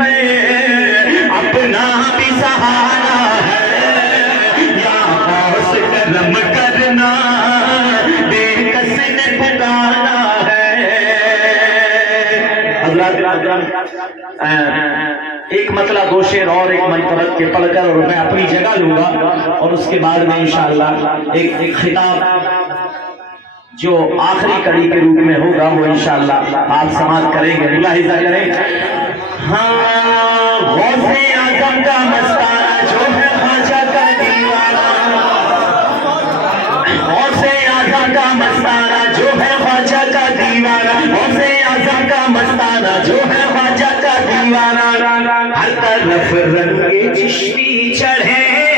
में अपना भी सहारा है, या गौस करम करना बेकस ने पुकारा है। एक मतला दो शेर और एक मनकबत के पढ़कर और मैं अपनी जगह लूंगा और उसके बाद में इंशाअल्लाह एक खिताब जो आखिरी कड़ी के रूप में होगा वो इंशाअल्लाह आप समाप्त करेंगे, मुलाहिजा करें। हाँ, गौसे आजम का मस्ताना जो है ख्वाजा का दीवाना, गौसे आजम का मस्ताना जो है ख्वाजा का दीवाना, गौसे आजम का मस्ताना जो है ख्वाजा का दीवाना, हर तरफ रंगे चिश्ती चढ़े